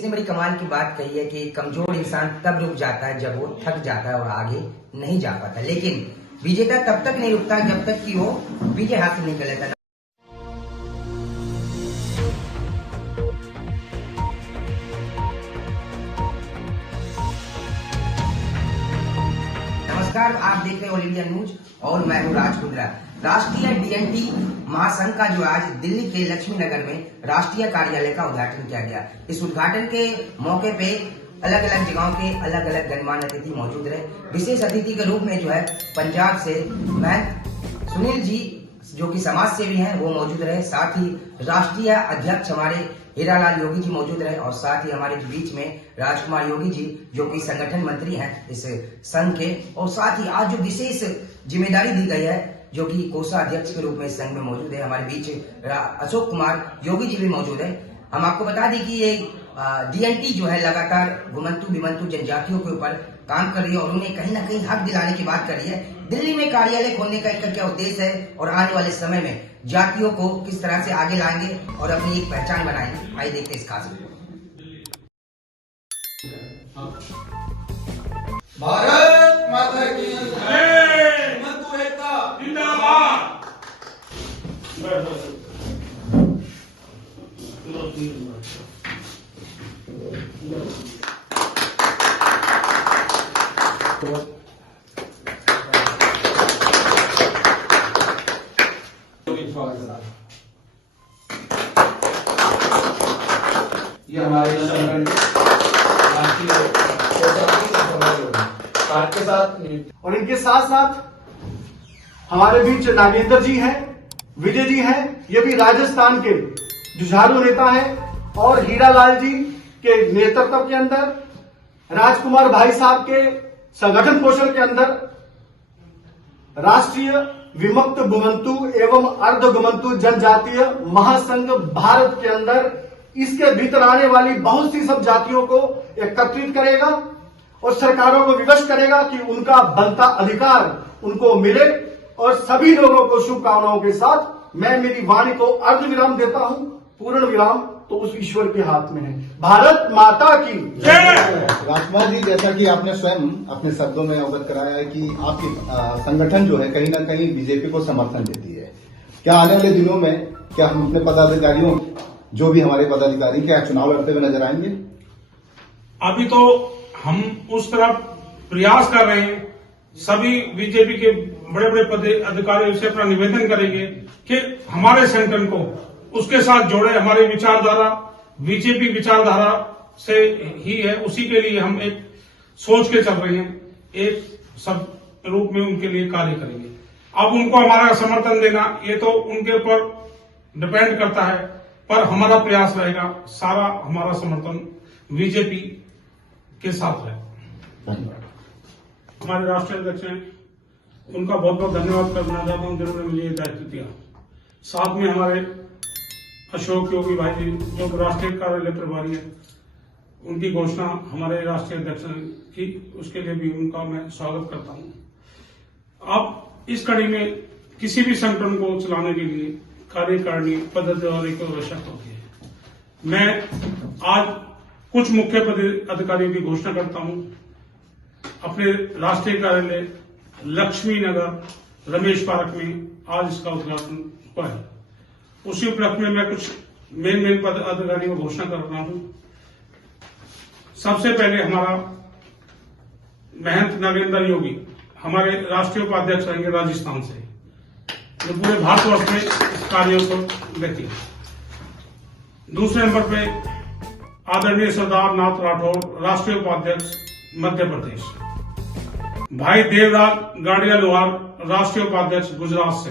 किसी ने बड़ी कमाल की बात कही है कि कमजोर इंसान तब रुक जाता है जब वो थक जाता है और आगे नहीं जा पाता, लेकिन विजेता तब तक नहीं रुकता जब तक कि वो विजय हासिल नहीं कर लेता। नमस्कार, आप देख रहे हैं ऑल इंडिया न्यूज और मैं हूं राज कुंद्रा। राष्ट्रीय डीएनटी महासंघ का जो आज दिल्ली के लक्ष्मी नगर में राष्ट्रीय कार्यालय का उद्घाटन किया गया। इस उद्घाटन के मौके पे अलग अलग जगहों के अलग अलग गणमान्य अतिथि मौजूद रहे। विशेष अतिथि के रूप में जो है पंजाब से महंत सुनील जी जो कि समाज सेवी हैं वो मौजूद रहे। साथ ही राष्ट्रीय अध्यक्ष हमारे हीरालाल योगी जी मौजूद रहे और साथ ही हमारे बीच में राजकुमार योगी जी जो कि संगठन मंत्री हैं इस संघ के, और साथ ही आज जो विशेष जिम्मेदारी दी गई है जो कि कोषाध्यक्ष के रूप में इस संघ में मौजूद है, हमारे बीच अशोक कुमार योगी जी भी मौजूद है। हम आपको बता दें कि ये डीएनटी जो है लगातार घुमंतु बिमंतु जनजातियों के ऊपर काम कर रही है और उन्हें कहीं ना कहीं हक दिलाने की बात कर रही है। दिल्ली में कार्यालय खोलने का इनका क्या उद्देश्य है और आने वाले समय में जातियों को किस तरह से आगे लाएंगे और अपनी एक पहचान बनाएंगे, आइए देखते हैं इस खास वीडियो। भारत माता की जय, हिंदू एकता जिंदाबाद। ये हमारे संगठन के साथ और इनके साथ साथ हमारे बीच नागेंद्र जी हैं, विजय जी हैं, ये भी राजस्थान के जुझारू नेता हैं, और हीरालाल जी के नेतृत्व के अंदर राजकुमार भाई साहब के संगठन पोषण के अंदर राष्ट्रीय विमुक्त घुमंतु एवं अर्ध घुमंतु जनजातीय महासंघ भारत के अंदर इसके भीतर आने वाली बहुत सी सब जातियों को एकत्रित करेगा और सरकारों को विवश करेगा कि उनका बनता अधिकार उनको मिले। और सभी लोगों को शुभकामनाओं के साथ मैं मेरी वाणी को अर्ध विराम देता हूं। पूर्ण विराम तो उस ईश्वर के हाथ में है। भारत माता की जय। राजकुमार जी, जैसा कि आपने स्वयं अपने शब्दों में अवगत कराया है कि आपकी संगठन जो है कहीं ना कहीं बीजेपी को समर्थन देती है, क्या आने वाले दिनों में क्या हम अपने पदाधिकारियों जो भी हमारे पदाधिकारी क्या चुनाव लड़ते हुए नजर आएंगे? अभी तो हम उस तरफ प्रयास कर रहे हैं। सभी बीजेपी के बड़े बड़े अधिकारियों से अपना निवेदन करेंगे कि हमारे संगठन को उसके साथ जोड़े। हमारी विचारधारा बीजेपी विचारधारा से ही है, उसी के लिए हम एक सोच के चल रहे हैं, एक सब रूप में उनके लिए कार्य करेंगे। अब उनको हमारा समर्थन देना ये तो उनके ऊपर डिपेंड करता है, पर हमारा प्रयास रहेगा, सारा हमारा समर्थन बीजेपी के साथ है। हमारे राष्ट्रीय अध्यक्ष हैं, उनका बहुत बहुत धन्यवाद करना चाहता हूं जिन्होंने मुझे ये दायित्व दिया। साथ में हमारे अशोक योगी भाई जी जो राष्ट्रीय कार्यालय प्रभारी है, उनकी घोषणा हमारे राष्ट्रीय अध्यक्ष ने की, उसके लिए भी उनका मैं स्वागत करता हूं। अब इस कड़ी में किसी भी संगठन को चलाने के लिए कार्यकारिणी पदाधिकारी की आवश्यकता होती है। मैं आज कुछ मुख्य पदाधिकारियों की घोषणा करता हूं। अपने राष्ट्रीय कार्यालय लक्ष्मी नगर रमेश पार्क में आज इसका उद्घाटन हुआ है। उसी उपलक्ष्य में मैं कुछ मेन पदाधिकारियों की घोषणा कर रहा हूं। सबसे पहले हमारा महंत नागेंद्र योगी हमारे राष्ट्रीय उपाध्यक्ष रहेंगे राजस्थान से, जो पूरे भारतवर्ष में इस कार्यों को देखती है। दूसरे नंबर पे आदरणीय सरदार नाथ राठौर राष्ट्रीय उपाध्यक्ष मध्य प्रदेश। भाई देवराज गाड़िया लोहार राष्ट्रीय उपाध्यक्ष गुजरात से।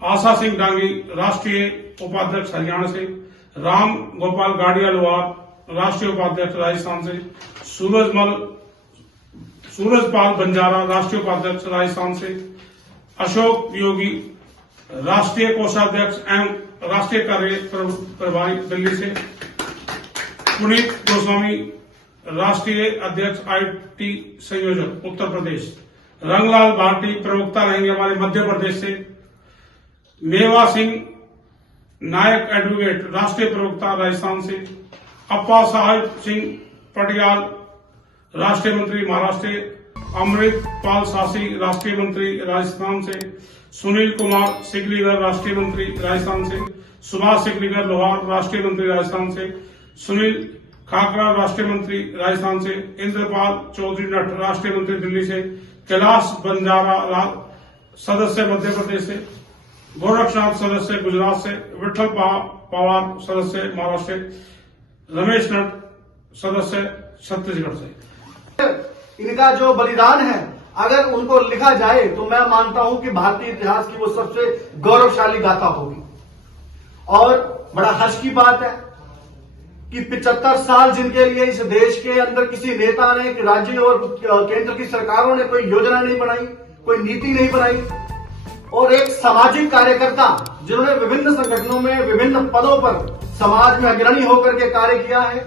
आशा सिंह डांगी राष्ट्रीय उपाध्यक्ष हरियाणा से। राम गोपाल गाड़िया लोहार राष्ट्रीय उपाध्यक्ष राजस्थान से। सूरजपाल बंजारा राष्ट्रीय उपाध्यक्ष राजस्थान से। अशोक योगी राष्ट्रीय कोषाध्यक्ष एवं राष्ट्रीय कार्य प्रभारी दिल्ली से। पुनीत गोस्वामी राष्ट्रीय अध्यक्ष आईटी संयोजक उत्तर प्रदेश। रंगलाल भाटी प्रवक्ता रहेंगे हमारे मध्य प्रदेश से। मेवा सिंह नायक एडवोकेट राष्ट्रीय प्रवक्ता राजस्थान से। अप्पा साहेब सिंह पटियाल राष्ट्रीय मंत्री महाराष्ट्र, अमृत पाल सासी राष्ट्रीय मंत्री राजस्थान से, सुनील कुमार सिकलीगर राष्ट्रीय मंत्री राजस्थान से, सुभाष सिकलीगर लोहार राष्ट्रीय मंत्री राजस्थान से, सुनील खाकरा राष्ट्रीय मंत्री राजस्थान से, इंद्रपाल चौधरी नट राष्ट्रीय मंत्री दिल्ली से, कैलाश बंजारा सदस्य मध्य प्रदेश से, गोरक्षनाथ सदस्य गुजरात से, विठल पवार सदस्य महाराष्ट्र से, रमेश नट सदस्य छत्तीसगढ़ से। इनका जो बलिदान है अगर उनको लिखा जाए तो मैं मानता हूं कि भारतीय इतिहास की वो सबसे गौरवशाली गाथा होगी। और बड़ा हर्ष की बात है कि 75 साल जिनके लिए इस देश के अंदर किसी नेता ने, राज्य और केंद्र की सरकारों ने कोई योजना नहीं बनाई, कोई नीति नहीं बनाई, और एक सामाजिक कार्यकर्ता जिन्होंने विभिन्न संगठनों में विभिन्न पदों पर समाज में अग्रणी होकर के कार्य किया है,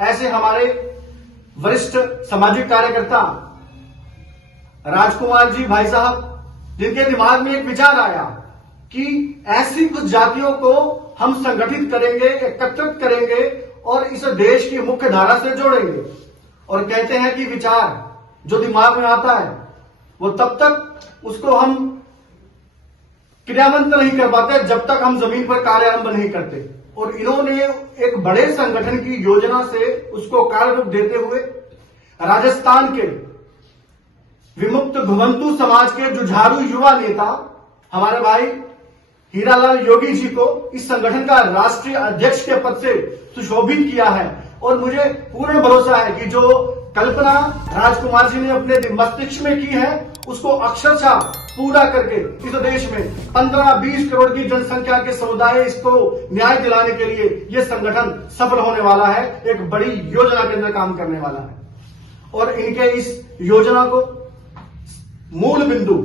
ऐसे हमारे वरिष्ठ सामाजिक कार्यकर्ता राजकुमार जी भाई साहब, जिनके दिमाग में एक विचार आया कि ऐसी कुछ जातियों को हम संगठित करेंगे, एकत्रित करेंगे और इस देश की मुख्य धारा से जोड़ेंगे। और कहते हैं कि विचार जो दिमाग में आता है वो तब तक उसको हम क्रियान्वित नहीं कर पाते जब तक हम जमीन पर कार्यान्वयन नहीं करते। और इन्होंने एक बड़े संगठन की योजना से उसको कार्य रूप देते हुए राजस्थान के विमुक्त घुमंतू समाज के जुझारू युवा नेता हमारे भाई हीरालाल योगी जी को इस संगठन का राष्ट्रीय अध्यक्ष के पद से सुशोभित किया है। और मुझे पूर्ण भरोसा है कि जो कल्पना राजकुमार जी ने अपने मस्तिष्क में की है उसको अक्षरशः पूरा करके इस देश में 15-20 करोड़ की जनसंख्या के समुदाय इसको न्याय दिलाने के लिए यह संगठन सफल होने वाला है, एक बड़ी योजना के अंदर काम करने वाला है। और इनके इस योजना को मूल बिंदु,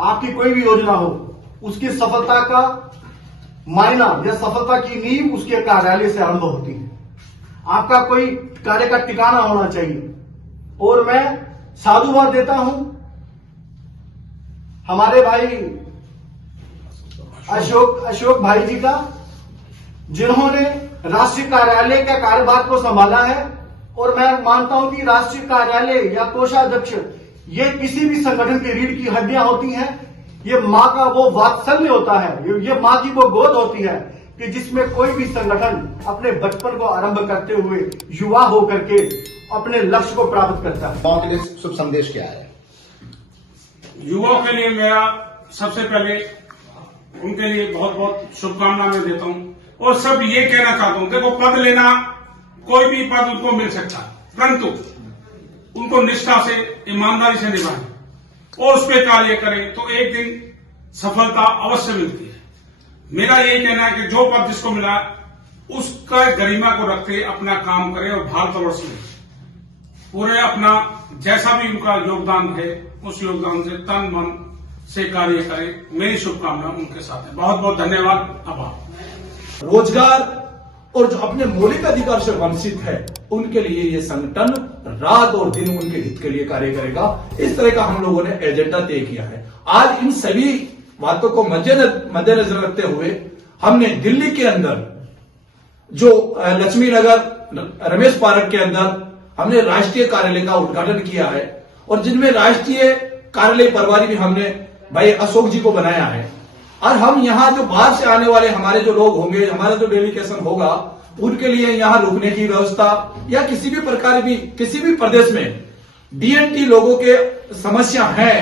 आपकी कोई भी योजना हो उसकी सफलता का मायना या सफलता की नींव उसके कार्यालय से आरंभ होती है। आपका कोई कार्य का ठिकाना होना चाहिए। और मैं साधुवाद देता हूं हमारे भाई अशोक भाई जी का, जिन्होंने राष्ट्रीय कार्यालय का कार्यभार को संभाला है। और मैं मानता हूं कि राष्ट्रीय कार्यालय या कोषाध्यक्ष ये किसी भी संगठन की रीढ़ की हड्डियां होती हैं। ये मां का वो वात्सल्य होता है, ये मां की वो गोद होती है कि जिसमें कोई भी संगठन अपने बचपन को आरंभ करते हुए युवा होकर के अपने लक्ष्य को प्राप्त करता है। युवाओं के लिए शुभ संदेश क्या है? युवाओं के लिए मेरा सबसे पहले उनके लिए बहुत बहुत शुभकामनाएं मैं देता हूं। और सब ये कहना चाहता हूं, देखो पद लेना, कोई भी पद उनको मिल सकता है, परंतु उनको निष्ठा से, ईमानदारी से निभाएं और उस पर कार्य करें तो एक दिन सफलता अवश्य मिलती है। मेरा यही कहना है कि जो पद जिसको मिला उसका गरिमा को रखते अपना काम करें और भारतवर्ष में पूरे अपना जैसा भी उनका योगदान है उस योगदान से तन मन से कार्य करें। मेरी शुभकामना उनके साथ है। बहुत बहुत धन्यवाद। आभार। रोजगार और जो अपने मौलिक अधिकार से वंचित है उनके लिए ये संगठन रात और दिन उनके हित के लिए कार्य करेगा। इस तरह का हम लोगों ने एजेंडा तय किया है। आज इन सभी बातों को मद्देनजर रखते हुए हमने दिल्ली के अंदर जो लक्ष्मी नगर रमेश पार्क के अंदर हमने राष्ट्रीय कार्यालय का उद्घाटन किया है और जिनमें राष्ट्रीय कार्यालय प्रभारी भी हमने भाई अशोक जी को बनाया है। और हम यहाँ जो बाहर से आने वाले हमारे जो लोग होंगे, हमारा जो डेलीगेशन होगा, उनके लिए यहाँ रुकने की व्यवस्था या किसी भी प्रकार की किसी भी प्रदेश में डीएनटी लोगों के समस्या है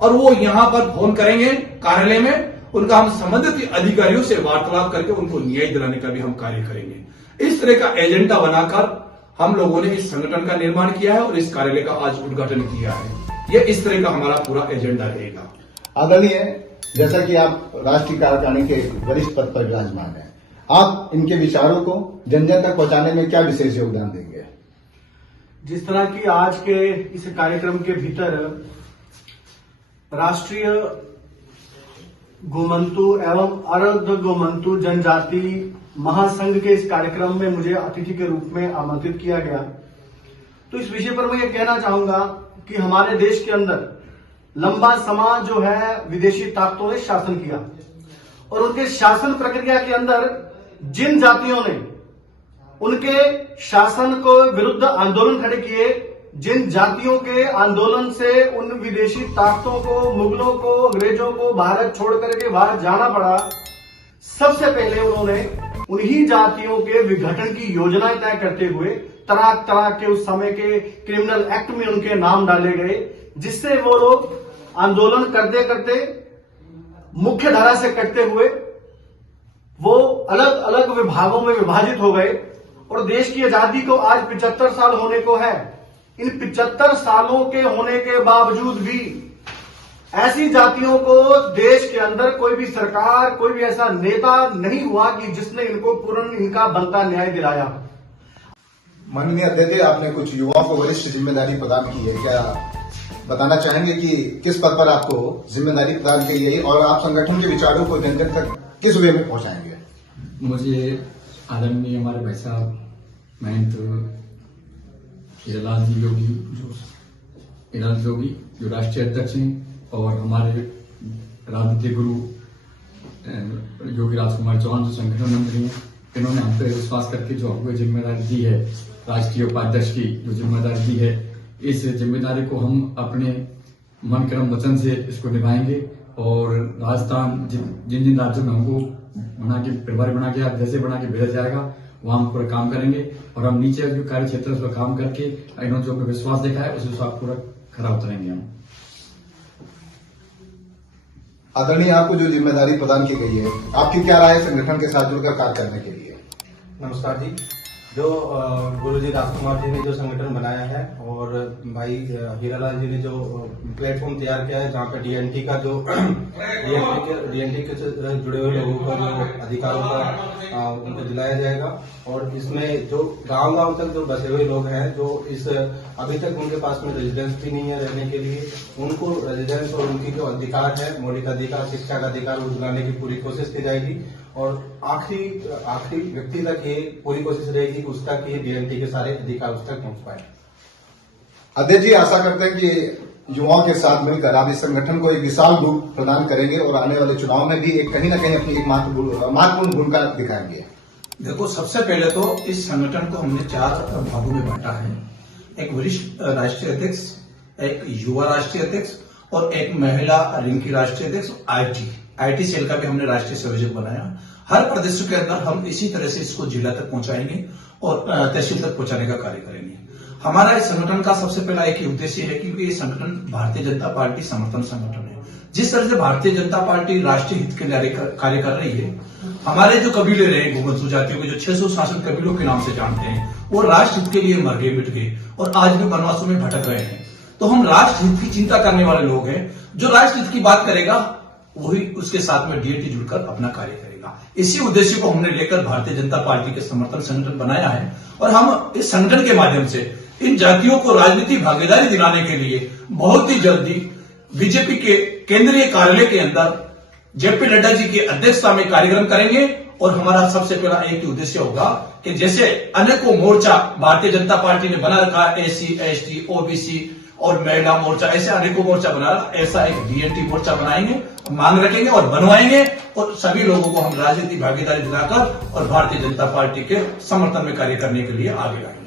और वो यहाँ पर फोन करेंगे कार्यालय में, उनका हम संबंधित अधिकारियों से वार्तालाप करके उनको न्याय दिलाने का भी हम कार्य करेंगे। इस तरह का एजेंडा बनाकर हम लोगों ने इस संगठन का निर्माण किया है और इस कार्यालय का आज उद्घाटन किया है। यह इस तरह का हमारा पूरा एजेंडा रहेगा। आदरणीय, जैसा कि आप राष्ट्रीय कार्यकारिणी के वरिष्ठ पद पर विराजमान हैं, आप इनके विचारों को जन जन तक पहुंचाने में क्या विशेष योगदान देंगे? जिस तरह की आज के इस कार्यक्रम के भीतर राष्ट्रीय गोमंतु एवं अर्ध गोमंतु जनजाति महासंघ के इस कार्यक्रम में मुझे अतिथि के रूप में आमंत्रित किया गया, तो इस विषय पर मैं ये कहना चाहूंगा कि हमारे देश के अंदर लंबा समय जो है विदेशी ताकतों ने शासन किया और उनके शासन प्रक्रिया के अंदर जिन जातियों ने उनके शासन को विरुद्ध आंदोलन खड़े किए। जिन जातियों के आंदोलन से उन विदेशी ताकतों को, मुगलों को, अंग्रेजों को भारत छोड़ करके बाहर जाना पड़ा, सबसे पहले उन्होंने उन्हीं जातियों के विघटन की योजनाएं तय करते हुए तरह तरह के उस समय के क्रिमिनल एक्ट में उनके नाम डाले गए, जिससे वो लोग आंदोलन करते करते मुख्य धारा से कटते हुए वो अलग अलग विभागों में विभाजित हो गए। और देश की आजादी को आज 75 साल होने को है। इन 75 सालों के होने के बावजूद भी ऐसी जातियों को देश के अंदर कोई भी सरकार, कोई भी ऐसा नेता नहीं हुआ कि जिसने इनको पूर्ण इनका बनता न्याय दिलाया। माननीय अध्यक्ष, आपने कुछ युवाओं को वरिष्ठ जिम्मेदारी प्रदान की है, क्या बताना चाहेंगे कि किस पद पर आपको जिम्मेदारी प्रदान की गई और आप संगठन के विचारों को जन जन तक किस वे में पहुंचाएंगे? मुझे आदरणीय हमारे भाई साहब महंत हीरालाल जोगी जो राष्ट्रीय अध्यक्ष हैं, और हमारे राजनीतिक गुरु योगी राजकुमार चौहान जो संगठन मंत्री हैं, इन्होंने हम पे विश्वास करके जो हमको जिम्मेदारी दी है, राष्ट्रीय उपाध्यक्ष की जो जिम्मेदारी दी है, इस जिम्मेदारी को हम अपने मन कर्म वचन से इसको निभाएंगे। और राजस्थान जिन जिन राज्यों में हमको बना के प्रभारी बना के जैसे बना के भेजा जाएगा, वहां हम पूरा काम करेंगे। और हम नीचे जो कार्य क्षेत्र उस पर काम करके इन्होंने जो विश्वास देखा है उस विश्वास पूरा खरा उतरेंगे हम। आदरणीय, आपको जो जिम्मेदारी प्रदान की गई है, आपकी क्या राय है संगठन के साथ जुड़कर कार्य करने के लिए? नमस्कार जी। जो गुरुजी राजकुमार जी ने जो संगठन बनाया है और भाई हीरालाल जी ने जो प्लेटफॉर्म तैयार किया है, जहाँ पे डीएनटी का जो डीएनटी के से जुड़े हुए लोगों को जो अधिकारों का उनको दिलाया जाएगा, और इसमें जो गांव-गांव तक जो बसे हुए लोग हैं, जो इस अभी तक उनके पास में रेजिडेंस भी नहीं है रहने के लिए, उनको रेजिडेंस और उनकी जो अधिकार है, मौलिक अधिकार, शिक्षा का अधिकार, वो दिलाने की पूरी कोशिश की जाएगी। और आखिरी व्यक्ति तक ये पूरी कोशिश रहेगी कि उस तक ये डीएनटी के सारे अधिकार उस तक पहुंच पाए। अध्यक्ष जी, आशा करते हैं कि युवाओं के साथ मिलकर आप इस संगठन को एक विशाल रूप प्रदान करेंगे और आने वाले चुनाव में भी एक कहीं न कहीं अपनी एक महत्वपूर्ण भूमिका दिखाएंगे। देखो, सबसे पहले तो इस संगठन को हमने 4 भागों में बांटा है। एक वरिष्ठ राष्ट्रीय अध्यक्ष, एक युवा राष्ट्रीय अध्यक्ष और एक महिला रिंग की राष्ट्रीय अध्यक्ष, आईटी सेल का भी हमने राष्ट्रीय संयोजक बनाया। हर प्रदेश के अंदर हम इसी तरह से इसको जिला तक पहुंचाएंगे और तहसील तक पहुंचाने का कार्य करेंगे। हमारा इस संगठन का सबसे पहला एक ही उद्देश्य है कि ये संगठन भारतीय जनता पार्टी समर्थन संगठन है। जिस तरह से भारतीय जनता पार्टी राष्ट्रीय हित के लिए कार्य कर रही है, हमारे जो कबीले रहे घुमंतू जातियों के जो 667 कबीलों के नाम से जानते हैं, वो राष्ट्र हित के लिए मर गए, मिट गए और आज भी वनवासों में भटक रहे हैं। तो हम राष्ट्र हित की चिंता करने वाले लोग हैं। जो राष्ट्र हित की बात करेगा वही उसके साथ में डीएनटी जुड़कर अपना कार्य करेगा। इसी उद्देश्य को हमने लेकर भारतीय जनता पार्टी के समर्थन संगठन बनाया है। और हम इस संगठन के माध्यम से इन जातियों को राजनीतिक भागीदारी दिलाने के लिए बहुत ही जल्दी बीजेपी के केंद्रीय कार्यालय के अंदर जेपी नड्डा जी की अध्यक्षता में कार्यक्रम करेंगे। और हमारा सबसे पहला एक ही उद्देश्य होगा कि जैसे अनेकों मोर्चा भारतीय जनता पार्टी ने बना रखा है, एससी, एसटी, ओबीसी और महिला मोर्चा, ऐसे अनेकों मोर्चा बना, ऐसा एक डीएनटी मोर्चा बनाएंगे, मांग रखेंगे और बनवाएंगे। और सभी लोगों को हम राजनीतिक भागीदारी दिलाकर और भारतीय जनता पार्टी के समर्थन में कार्य करने के लिए आगे आएंगे।